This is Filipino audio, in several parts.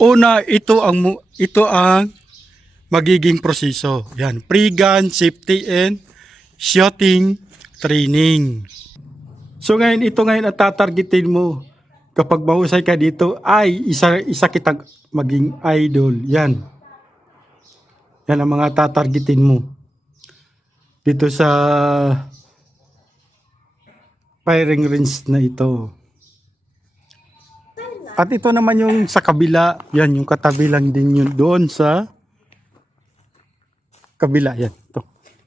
Una, ito ang magiging proseso. Yan, pre-gun, safety and shooting training. So ngayon, ito ngayon ang tatargetin mo. Kapag mahusay ka dito, ay isa kitang maging idol. Yan. Yan ang mga tatargetin mo. Dito sa firing range na ito. At ito naman yung sa kabila, yan yung katabi lang din yun doon sa kabila, yan. Ito.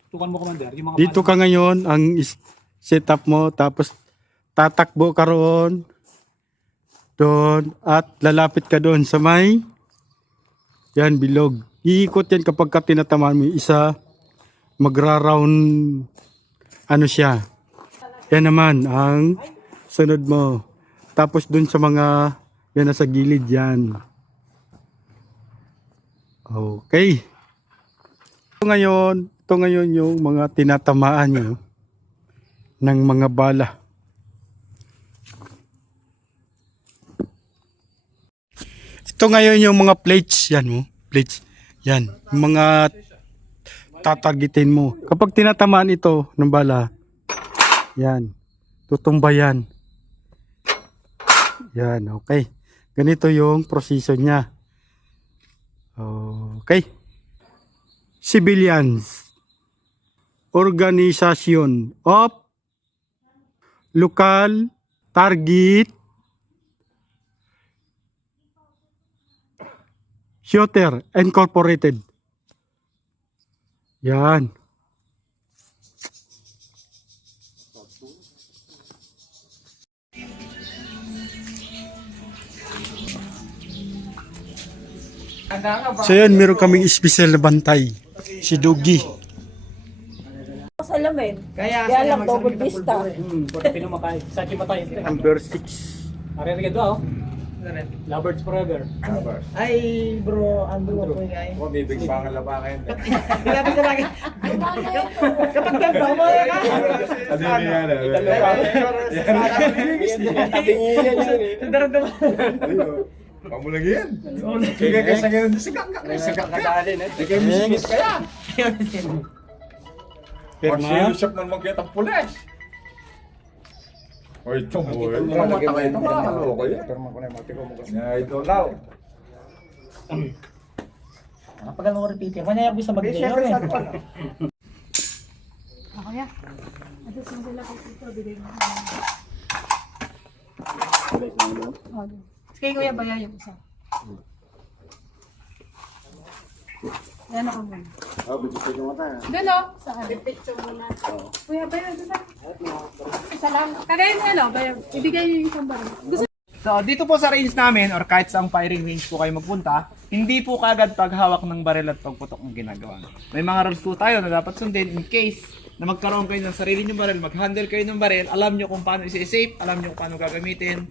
Tukan mo, Commander. Yung mga Dito ka ngayon, ang setup mo, tapos tatakbo ka roon, doon, at lalapit ka doon sa may, yan, bilog. Iikot yan kapag ka tinatamaan mo yung isa, magra-round, ano siya. Yan naman, ang sunod mo. Tapos doon sa mga, yan nasa gilid yan. Okay. Ito ngayon yung mga tinatamaan nyo ng mga bala. Ito ngayon yung mga plates, yan mo. Plates. Yan. Yung mga tatargetin mo. Kapag tinatamaan ito ng bala, yan. Tutumba yan. Yan, okay. Ganito yung proseso niya. Okay. Civilians. Organization of Local Target Shooter Incorporated. Yan. So yan, meron kaming special na bantay. Si Dugi. Salamin. Kaya lang, double vista. Pwede pinumakay. Sa chimatay. Number 6. Ariyan ka doon. Lovebirds forever. Ay, bro, ang duwa ko ngay. Huwag may bigbangan labangan. Grabe ka lagi. Kapag bamba mo ka. Ano yun yan? Pamulang yan. Kaya kasi ganun. Sigak ka dali. Kaya misis kaya. Marcelo shop ng magkita ang pulis. Oy, ito mo. Ito maloko yan. Ito daw. Kapag mo repeat, manaya ko sa mag-mayor eh. Ako ya. Ito sila ko dito, bigay mo. Kaya kuya baya yung isa. Yan ako muna. Doon o. Saan? Picture muna. Kuya baya, doon na. Isa lang. Kagayin mo ano, baya. Ibigay yung isang barang. So, dito po sa range namin, or kahit saang firing range po kayo magpunta, hindi po kagad paghawak ng baril at pagputok ng ginagawa. May mga rules po tayo na dapat sundin in case na magkaroon kayo ng sarili nyo baril, mag-handle kayo ng baril, alam nyo kung paano i-safe, alam nyo kung paano gagamitin,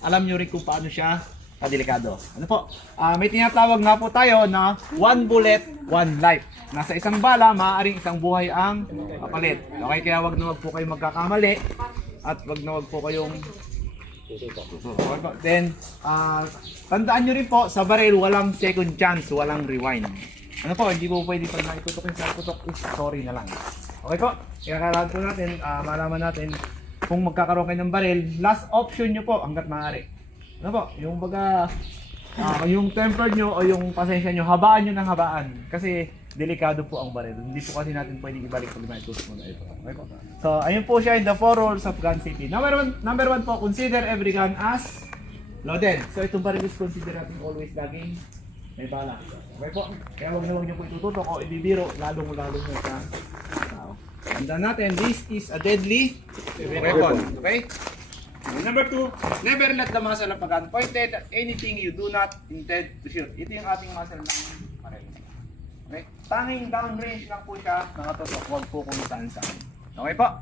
alam nyo rin kung paano siya kadelikado. Ano po? May tinatawag nga po tayo na one bullet, one life. Nasa isang bala, maaaring isang buhay ang kapalit. Okay, kaya wag na wag po kayong magkakamali at wag na wag po kayong then, tandaan nyo rin po, sa baril, walang second chance, walang rewind. Ano po, hindi po pwede pag naikutok sa putok, sorry na lang. Okay po, kaya kailangan po natin, malaman natin kung magkakaroon kayo ng baril, last option nyo po hanggat maaari. Ano po, yung baga, yung temper nyo o yung pasensya nyo, habaan nyo ng habaan. Kasi delikado po ang baril. Hindi po kasi natin pwedeng ibalik pag naikutok mo na ito. Okay po. So, ayun po siya in the 4 rules of gun safety. Number one po, consider every gun as loaded. So, itong baril is consider natin always laging may bala. Okay po? Kaya huwag nyo po itututok o ibibiro, lalong na sa tao. Tandaan natin, this is a deadly weapon. Okay? And number 2, never let the muzzle of a gun pointed at anything you do not intend to shoot. Ito yung ating muzzle ng baril. Okay? Tanging downrange lang po siya nakatutok, huwag po kung saan-saan. Okay po?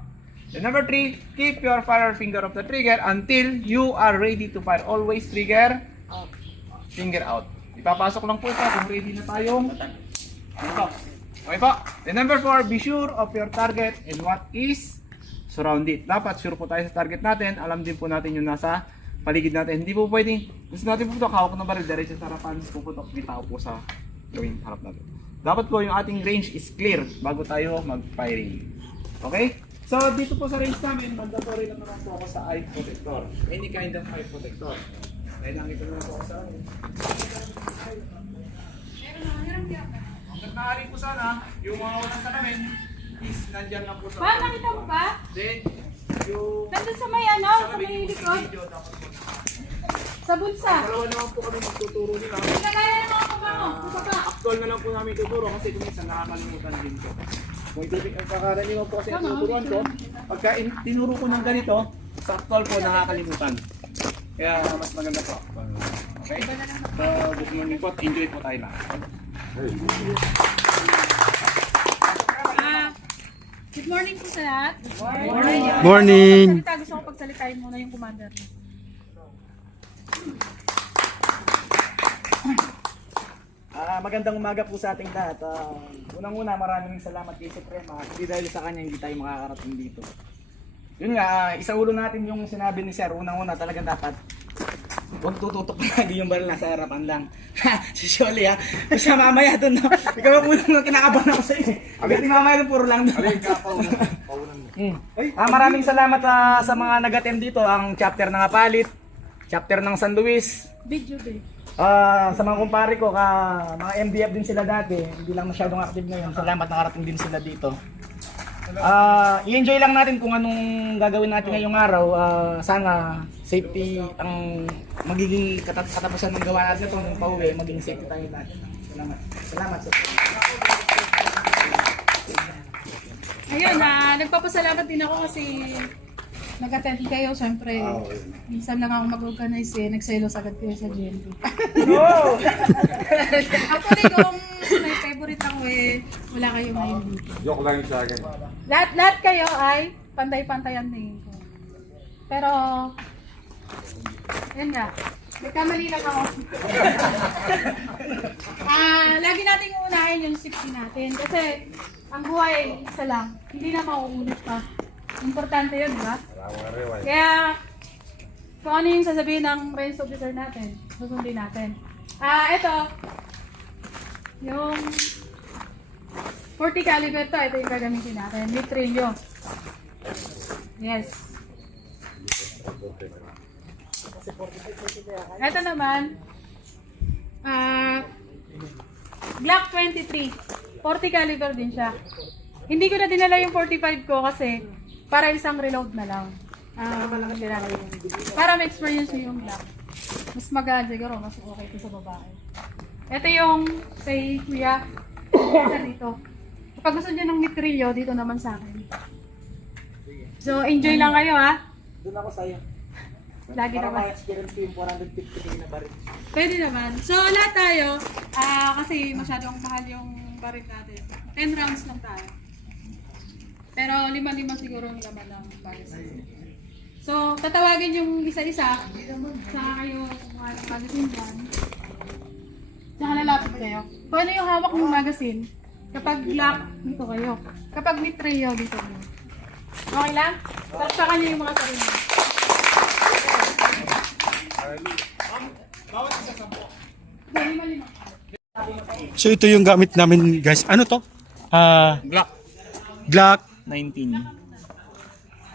And number 3, keep your finger off the trigger until you are ready to fire. Always trigger out. Finger out. Ipapasok lang po ito kung ready na tayong ito. Okay po? And number 4, be sure of your target and what is surrounded. Dapat sure po tayo sa target natin. Alam din po natin yung nasa paligid natin. Hindi po pwedeng, gusto natin puputok, hawak ng baril, diretso sa harapan, puputok, bitaw po sa gawing harap natin. Dapat po yung ating range is clear bago tayo mag-firing. Okay? So, dito po sa range namin, mandatory na naman po ako sa eye protector. Any kind of eye protector. Kailangan ito naman po ako sa akin. Hanggang maaari po sana, yung mga walang salamin is nandyan lang po sa Pa, nakita mo ba? Then, yung Nandun sa may ano, sa salamin may yung likod. video dapat po na. Sa bulsa. Dalawa naman po kami magtuturo nila. Nagkagaya ng mga kabango. Sa baba. Actual na lang po namin tuturo kasi kung minsan nakakalimutan din ko. Kung kakaraniwan po kasi ang tuturuan ko, pagka tinuro ko ng ganito, sa actual po nakakalimutan. Kaya mas maganda po. Okay? So, good morning po. Enjoy po tayo lahat. Good morning po sa lahat. Morning. Gusto ko pagsalitain muna yung commander. Magandang umaga po sa ating lahat. Unang-una, maraming salamat kay Suprema. Hindi dahil sa kanya, hindi tayo makakarating dito. Yun nga, isaulo natin yung sinabi ni Sir. Unang-una, talagang dapat huwag tututok lagi yung baril nasa harapan lang. Si Sholi ha. Kasi mamaya doon, no? Ikaw ang unang kinakabahan ako sa iyo. Agad ni mamaya doon, puro lang doon. Maraming salamat sa mga nag-attend dito. Ang chapter ng Apalit, chapter ng San Luis, Video ba? sa mga kumpare ko, mga MDF din sila dati, hindi lang masyadong active ngayon. Salamat, nakarating din sila dito. I-enjoy lang natin kung anong gagawin natin ngayong araw. Sana safety ang magiging katapusan ng gawa natin ito nung pauwi, maging safety tayo lahat. Salamat. Salamat sir. Ayun, nagpapasalamat din ako kasi nag-attend kayo, syempre. Minsan lang ako mag-organize nagselos agad kayo sa GNP. No! Actually, kung may favorite ako wala kayo ngayon dito. Joke lang yung sa akin. Lahat kayo ay pantay-pantayan tingin ko. Pero, yun nga. May kamali lang ako. Lagi nating uunahin yung safety natin. Kasi, ang buhay, isa lang. Hindi na mauulit pa. Importante yun, di ba? Kaya, kung ano yung sasabihin ng range officer natin, susundin natin. Ito, yung 40 caliber to, ito yung gagamitin natin. Mitrilyo. Yes. Ito naman, Glock 23. 40 caliber din siya. Hindi ko na dinala yung 45 ko kasi para isang reload na lang. Dinala yun. Para ma-experience nyo yung Glock. Mas maganda siguro, mas okay ito sa babae. Ito yung kay Kuya. Ito dito. Kapag gusto nyo ng mitrilyo, dito naman sa akin. So, enjoy lang kayo ha. Doon ako sa'yo. Lagi Para naman. ma-experience ko yung 450 na baril. Pwede naman. So, lahat tayo, kasi masyadong mahal yung baril natin. 10 rounds lang tayo. Pero 5-5 siguro ang laman ng magazine. So, tatawagin yung isa-isa. Saka kayo kumuha ng magazine dyan. Saka lalapit kayo. Kung ano yung hawak ng magazine, kapag Glock, dito kayo. Kapag mitrilyo, dito kayo. Okay lang? Tapos saka nyo yung mga sarili. So ito yung gamit namin guys. Ano to? Glock Glock. 19.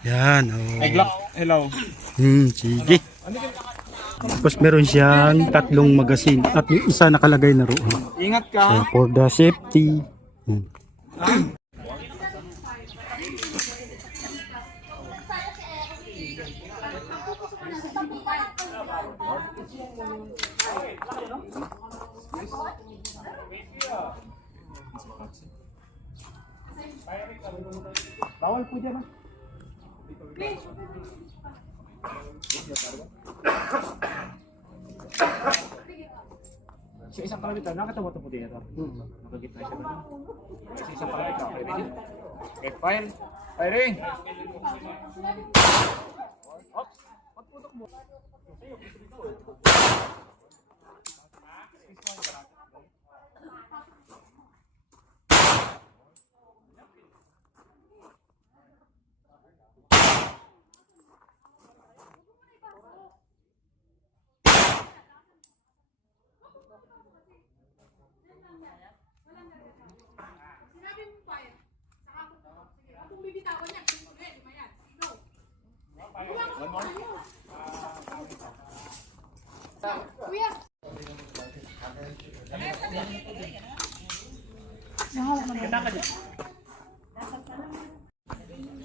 Yan. Oh. Glock, hello. Sige. Tapos meron siyang 3 magasin at yung isa nakalagay na roon. Ingat So, ka. for the safety. Bawal po dyan ha. So isang palagay nakatawa ito po din ito. Nakagitna siya ba? Kasi isang palagay ka. Okay, fire. Firing!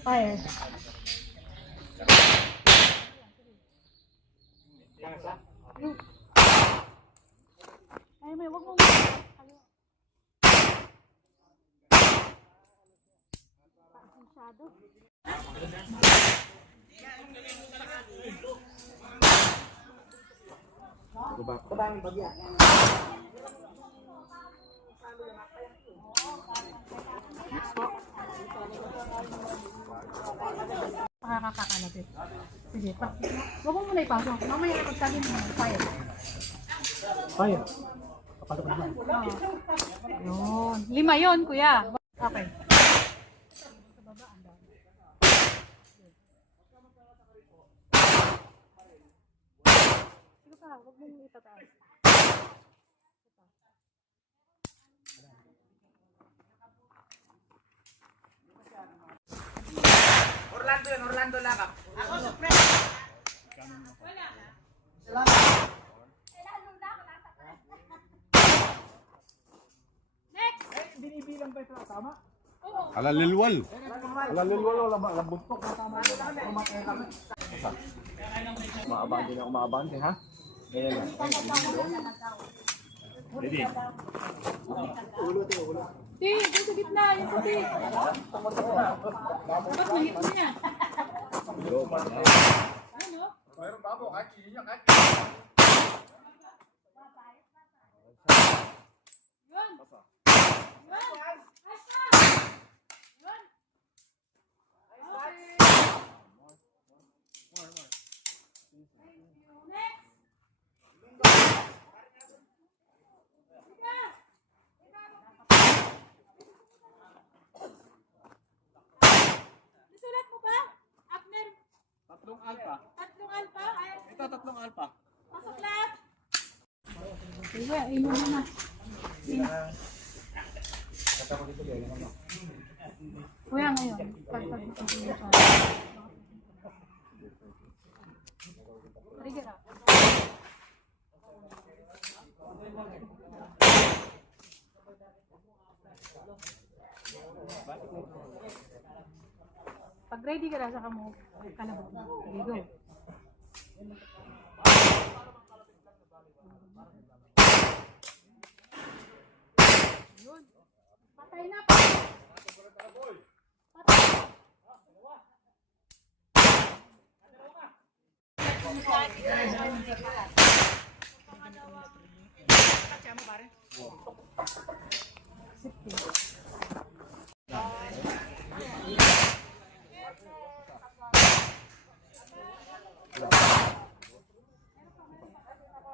Fire. Ay, may wag mo. Masyado. Pakakakalapit. Sige, wag mo muna ipasok. Mamaya na pagsabi mo, fire. Fire. Oo. Yun. 5 yun, kuya. Okay. Sa baba, ang dami. Sige pa, wag mong itataas. Orlando Lakap. Binibilang ba ito? Tama? Alalilwal. Alalilwal o labuntok. Umaabante na umaabante, ha? Ganyan lang. Ready? Di, doon sa gitna, yung puti. Dapat mahit mo niya. Ano? Mayroon ba mo? Kahit niya, kahit Yun. Yun. Asma! Yun. Okay. Thank you. Next. Nasulat mo ba? Abner, Tatlong alpha. 3 alpha. Ay, Ito, tatlong alpha. pasok lahat. Kuya, imo na. Kuya, ngayon. Pagpag mo siya. Trigger ah. Pag ready ka na, saka mo kalabot na. Sige, go. Yun. Patay na pa.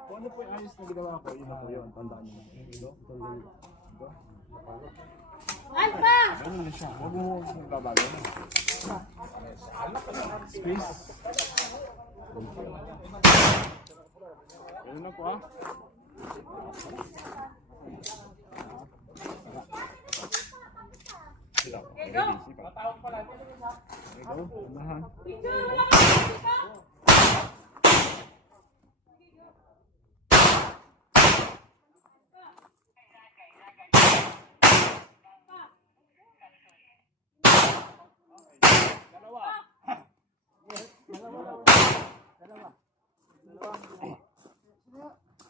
Kung ano po yung ayos na ginawa ko, yun ako yun. Tandaan niyo. Alpha! Ganun na siya. Huwag mo magbabago. Space. Ayun na po ah. Sila. Ready? Sipa. Ikaw, unahan. Picture! Wala ka dito!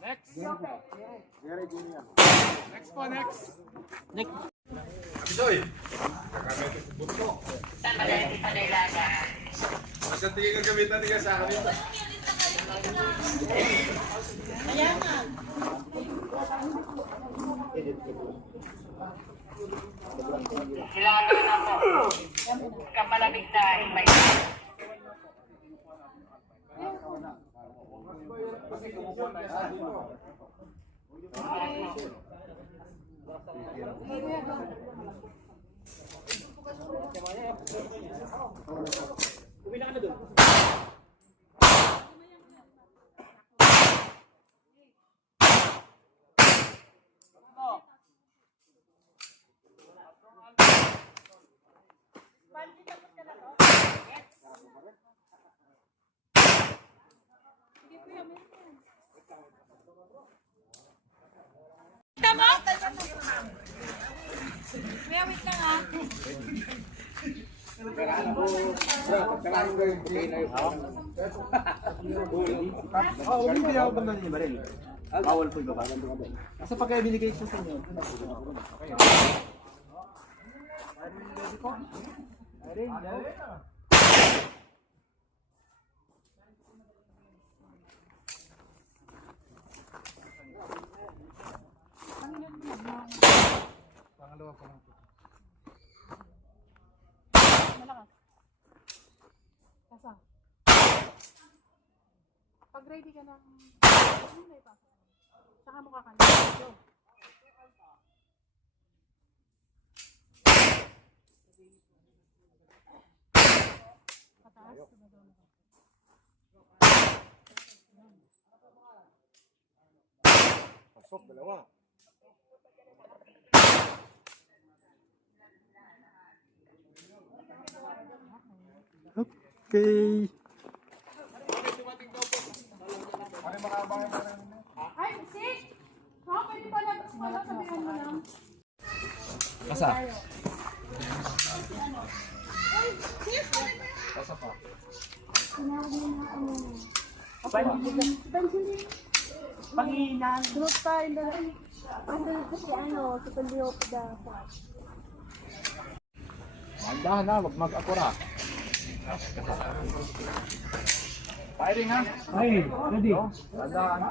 Next. Next po, next. Abisoy! Kakamit ko buto. Basta tingin ka gamitan niya sa akin. Kailangan na po. Kapalamig na may Tama? Mamaya wait lang ha. Hindi ako ba naman yung baril? Bawal po ibaba. Kasi pag kayo binigay ko sa inyo, Malakas. Kasa. Pag ready ka ng... Ano na ipasok? Saka mo kakanta. Go. Pataas. Pasok, dalawa. Okay. Ay, six! Ha? Pwede pa lang. Wala, sabihan mo lang. Kasa. Panginan. Sunod pa, ano kasi ano, sa Paliok da. Mandahan na, wag mag-akura. Firing ha? Ay, ready. Mandahan.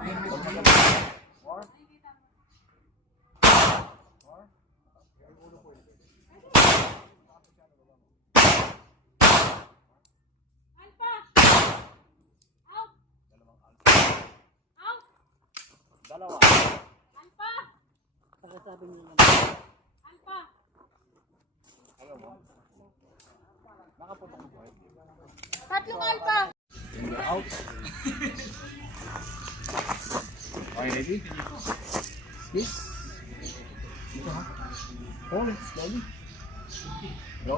Alpha! Out! Out! Dalawa. Alpha! Pagkasabi niyo lang. Alpha! Nakaputok mo. Tatlong alpha! Out. Okay, ready? Yes. Dito ha. Hold it slowly. Go.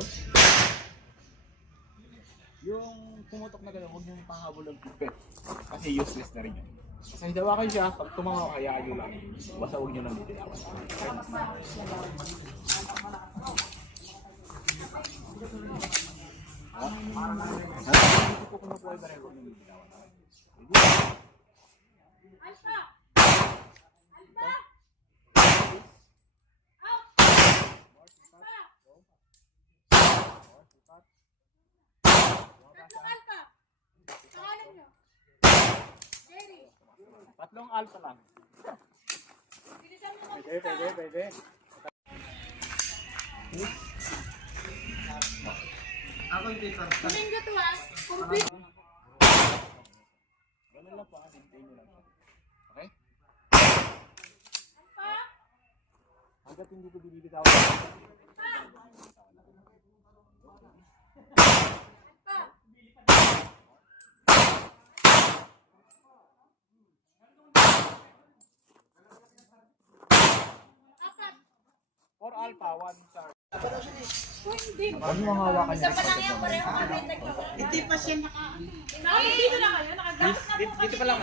Yung pumutok na gano'n, huwag niyong pahabol ng pipet. Kasi useless na rin yun. Kasi hidawakan siya, pag tumangaw, hayaan nyo lang. Basta huwag nyo lang bitiyawan. Hindi po kumukuha yung baril, huwag nyo bitiyawan. Alpha! Alpha! Out! Alpha! Tatlong alpha! Pangalan nyo? Jerry! Tatlong alpha lang. Bilisan mo kami Pwede. Domingo to ha. Complete. Ganun lang po, hintayin nyo lang siya. Okay? Alpha! Hanggat hindi ko binibitawan. Alpha! Apat! 4 alpha, 1 star. Uy, hindi. Huwag mo hawakan niya. Hindi pa siya dito na kayo? Nakagapos na po kami. Dito pa lang.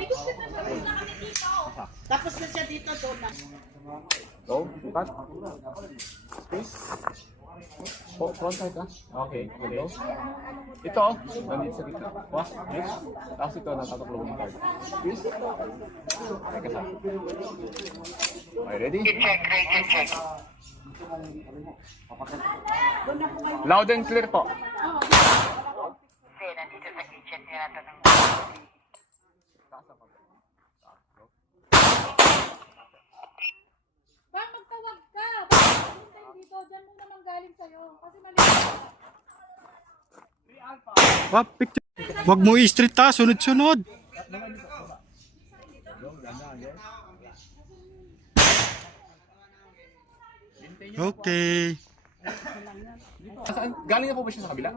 Dito na kami dito. Tapos na siya dito doon. Go, cut. Space. Front side ka? Okay, go. Ito, nandito sa gitna. Was, yes. Tapos ito, natataklong yung card. Space. Okay, kasama. Okay, ready? Check, right, check. Loud and clear po. Kasi nandito sa kitchen, tinatanong mo. Bang, magtawag ka. Bakit tayo dito? Diyan mo naman galing sa'yo. Kasi maliit ka. Picture. Wag mo i-street ha, sunod-sunod. Okay. Saan? Galing na po ba siya sa kabila?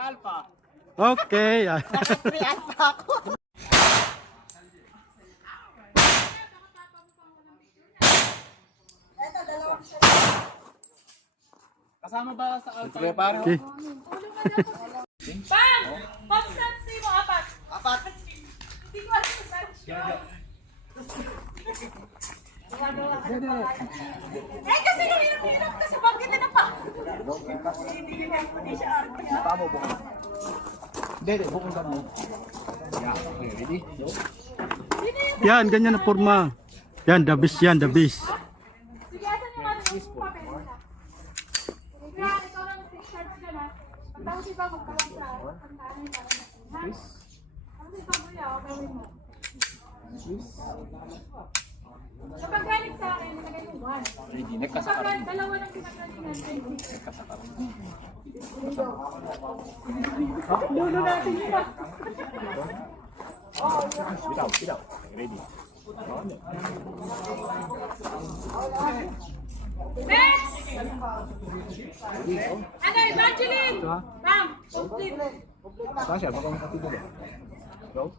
Alpha. Okay. 3 Alpha ako. Kasama ba sa Alpha? Okay. Bang! Pag-sensi mo, apat. Apat. Hindi ko alam kung saan siya. Eh, kasi nung hirap ka sa bagay na pa. Hindi, bukong ka mo. Yeah, okay, ready? Yan, ganyan na forma. Yan, the best yan, the best. Sige, asan yung ano yung papel nila? Sige, ikaw lang take-charge ka na. Pagtapos iba, magtawag sa pagkaan yung parang natin, ha? Tapos iba mo yan, okay mo. Kapag galing sa akin, nilagay mo 1. Kapag dalawa ng pinagalingan, 20. Lulo natin yun ah. Next! Ano, Evangeline? Bam! Complete. Sasha, baka makatid na. Go.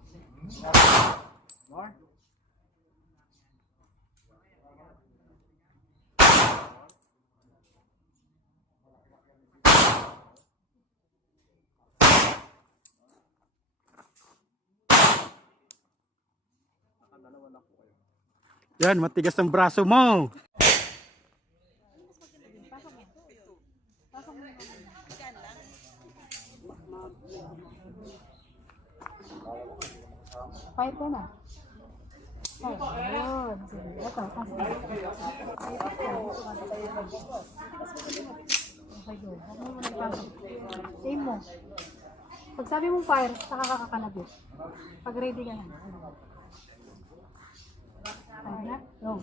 Yan, matigas ang braso mo. Fire ka na. Fire. Yun. Sige. Ito. Kasi. Okay, go. Huwag mo muna ipasok. Aim mo. Pag sabi mong fire, saka kakakanabit. Pag ready ka na. Fire na. Go.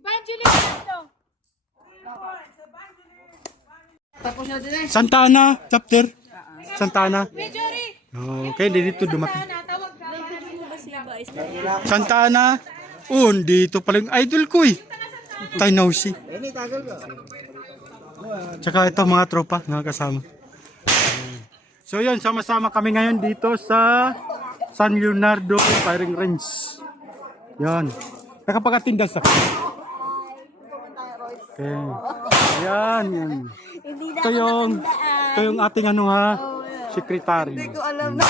Evangeline, ano? Santa Ana, chapter. Santa Ana. Majori! Okay, dito dumating. Sana, tawag ka. Santa Ana. Oh, dito pala yung idol ko eh. Tainawsi. Tsaka ito mga tropa, mga kasama. So yun, sama-sama kami ngayon dito sa San Leonardo Firing Range. Yan. Nakapag-attend sa. Okay. Ayan, yan. Ito yung ating ano ha, secretary. Hindi ko alam na.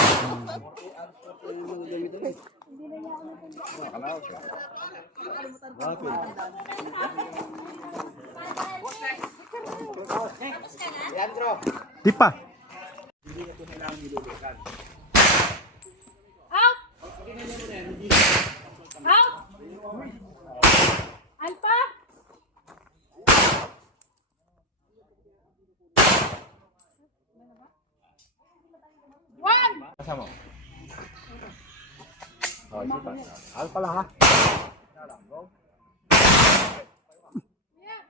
Di pa. Out! Out! Alpha! One! Kasama. Oh, isa. Alpha lang ha. Yeah.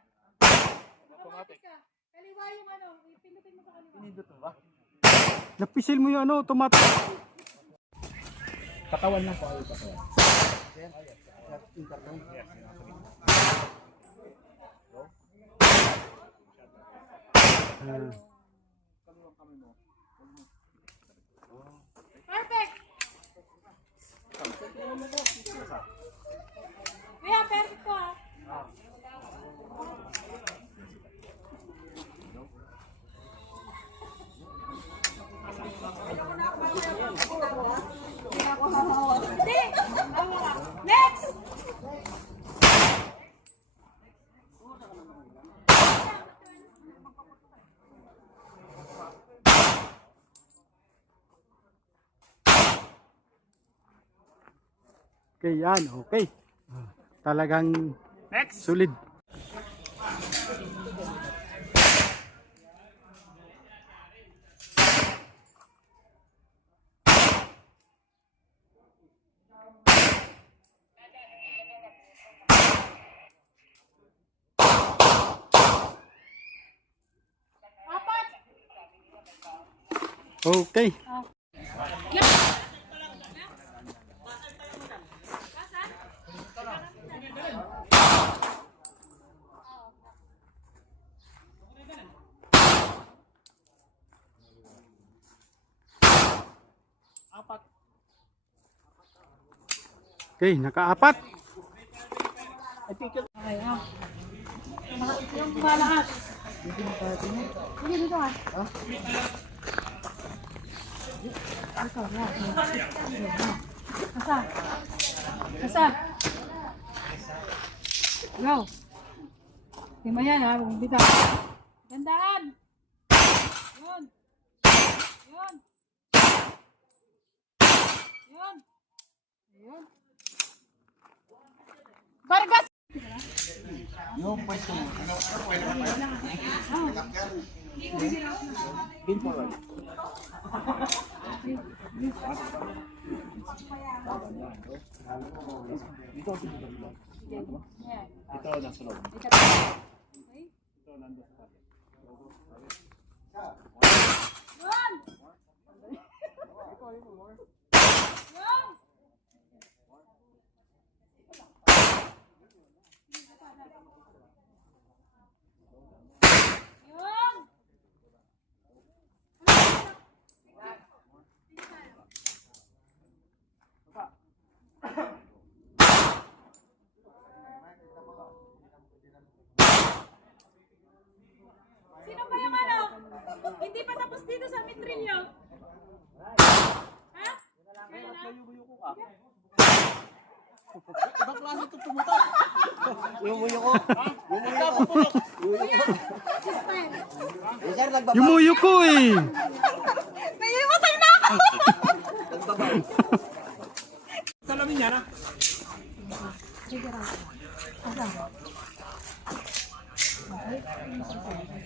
Automatic ka. Kaliwa yung ano, pindutin mo sa kaliwa. Pinindot mo ba? Napisil mo yung ano, automatic. Katawan lang po kayo, katawan. Perfect! Kaya, perfect ko ah. Hindi! Next! Okay, yan. Okay. Talagang Next! solid. Okay. Okay, nakaapat. Okay, ah. Yung malakas. Sige, dito ah. Ito, yan. Kasa. Kasa. Go. Tingnan yan ha, dito. Gandaan. Yun. Yun. Yun. Yun. Vargas! Ito nasa loob. Ito nandun sa tabi. Yun! Yun! Yun! Sino ba yung ano? Hindi pa tapos dito sa Mitrillo? Ha? Yumuyo ko eh. Naiimatay na ako! Salamin niya na. Sige raw. Asa?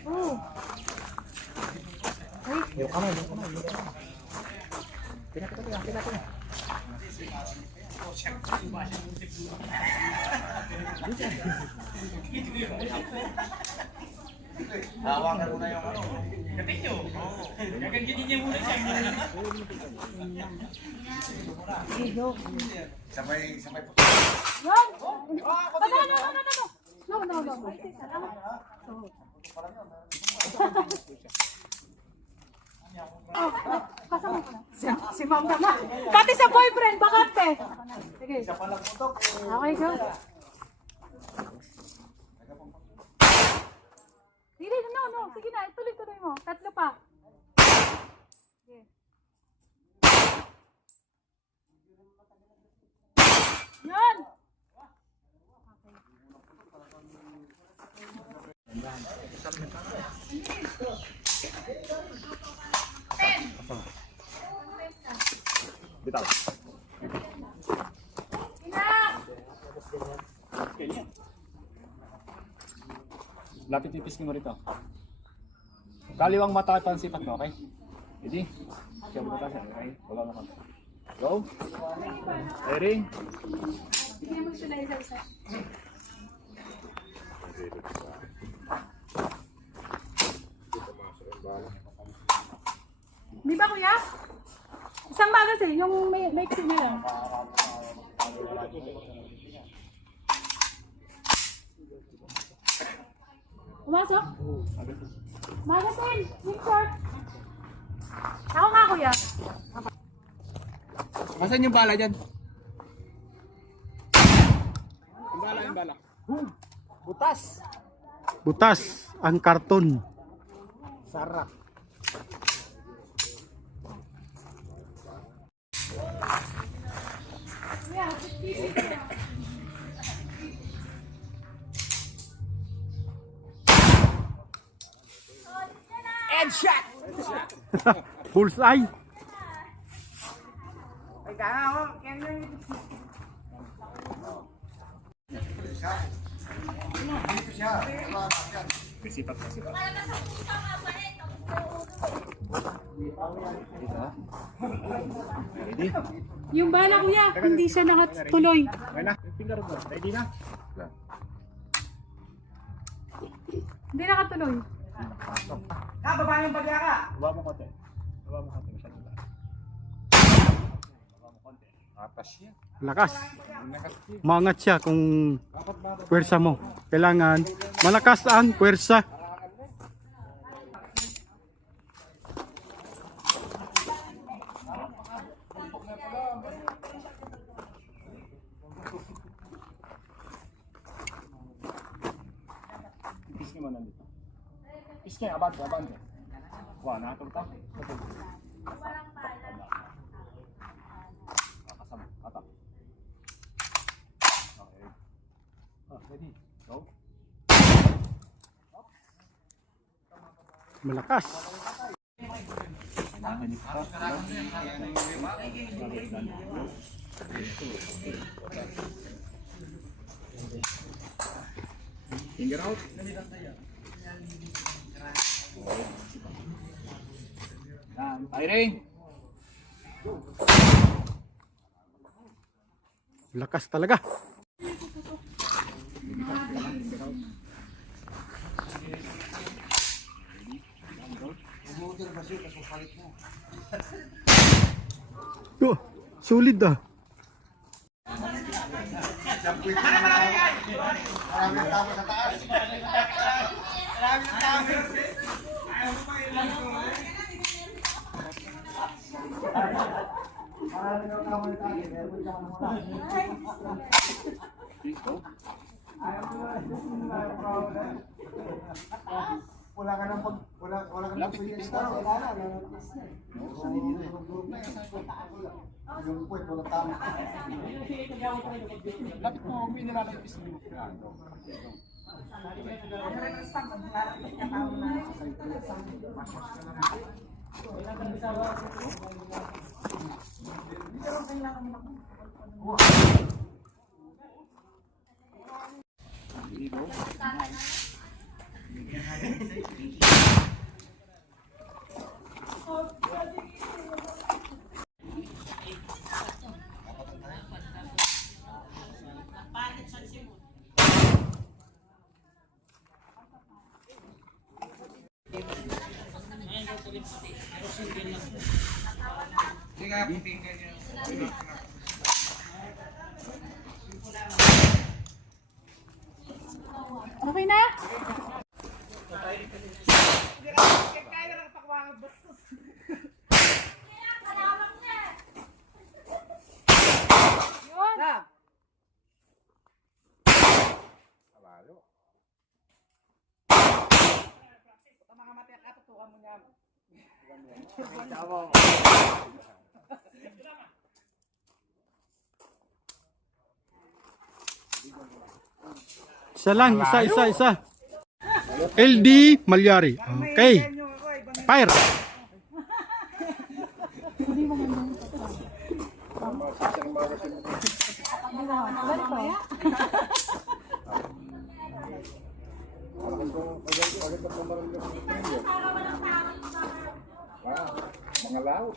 Oh. Hawakan mo na yung ano. Sabay po. Yan! No. Oh, kasama ko na. Si Ma'am naman. Pati sa boyfriend, bakante. Sige. Okay, go. Sige, no. Sige na, tuloy-tuloy mo. Tatlo pa. Sige. Yan! Bitaw. Lapit tipis mo rito. Kaliwang mata at pansipat mo, okay? Ready? Siya mo tayo, okay? Wala na kami. Go! Ready? Sige mo sila isa-isa. Di ba kuya? Isang magas eh, yung may kasi na lang. Pumasok? Magasin! Yung short! Ako nga kuya. Masan yung bala dyan? Yung bala. Butas. Butas ang karton. Sarap. Headshot! Bullseye. Ay, kaya ako. Kaya nyo yung Sipat. Ready? Yung bala kuya, hindi siya nakatuloy. Okay na. Finger mo. Ready na? Hindi nakatuloy. baba yung bagya ka. Baba mo konti. Atas siya. Lakas. Maangat siya kung puwersa mo. Kailangan malakas ang puwersa. Pisngi mo nandito. Pisngi, abante, abante. Wah, nakatulta. Kasama, atak. Okay. Oh, ready. Go. Malakas. Finger out. Yan, firing. Lakas talaga. Oh, sulit ah. Lapit mo, may nilalagpis mo. Okay na? Yun. Isa lang, isa. LD Malyari. Okay. Fire. Mga lao.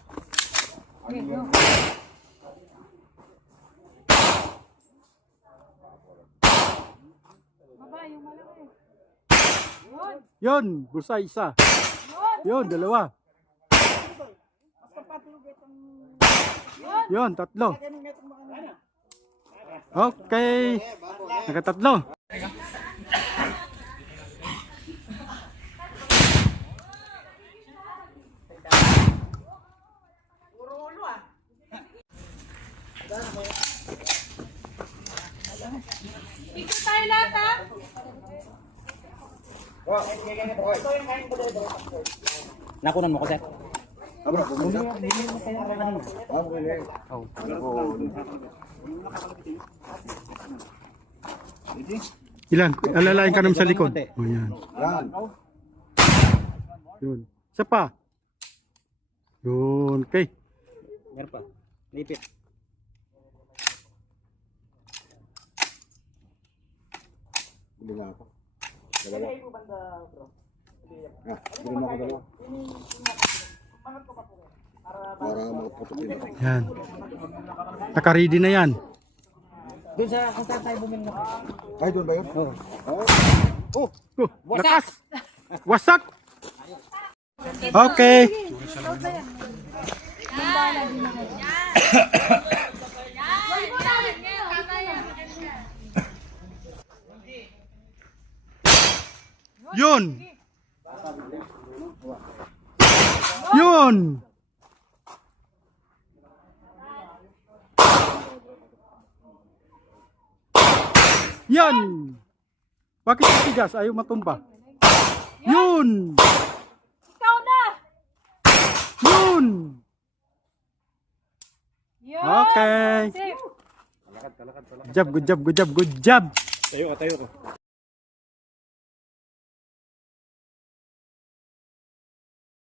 Baba, yung malaki. Yun, busa isa. Yun, dalawa. Yun, tatlo. Okay. Nakatatlo. Picture tayo lahat ha. Nakunan mo ko, sir. Ilan? Alalain ka naman sa likod. O yan. Yun. Isa pa. Yun. Okay. Meron pa. Lipit. Yan. Naka-ready na yan. Doon sa kung saan tayo bumili na. Ay, doon ba yun? Oo. Oh, lakas. Wasak. Okay. Tumba na din na. Yun! Yun! Yan! Bakit matigas? Ayaw matumba. Yun! Ikaw na! Yun! Yun! Okay. Safe. Good job, good job, good job, good job. Tayo ka, tayo ka.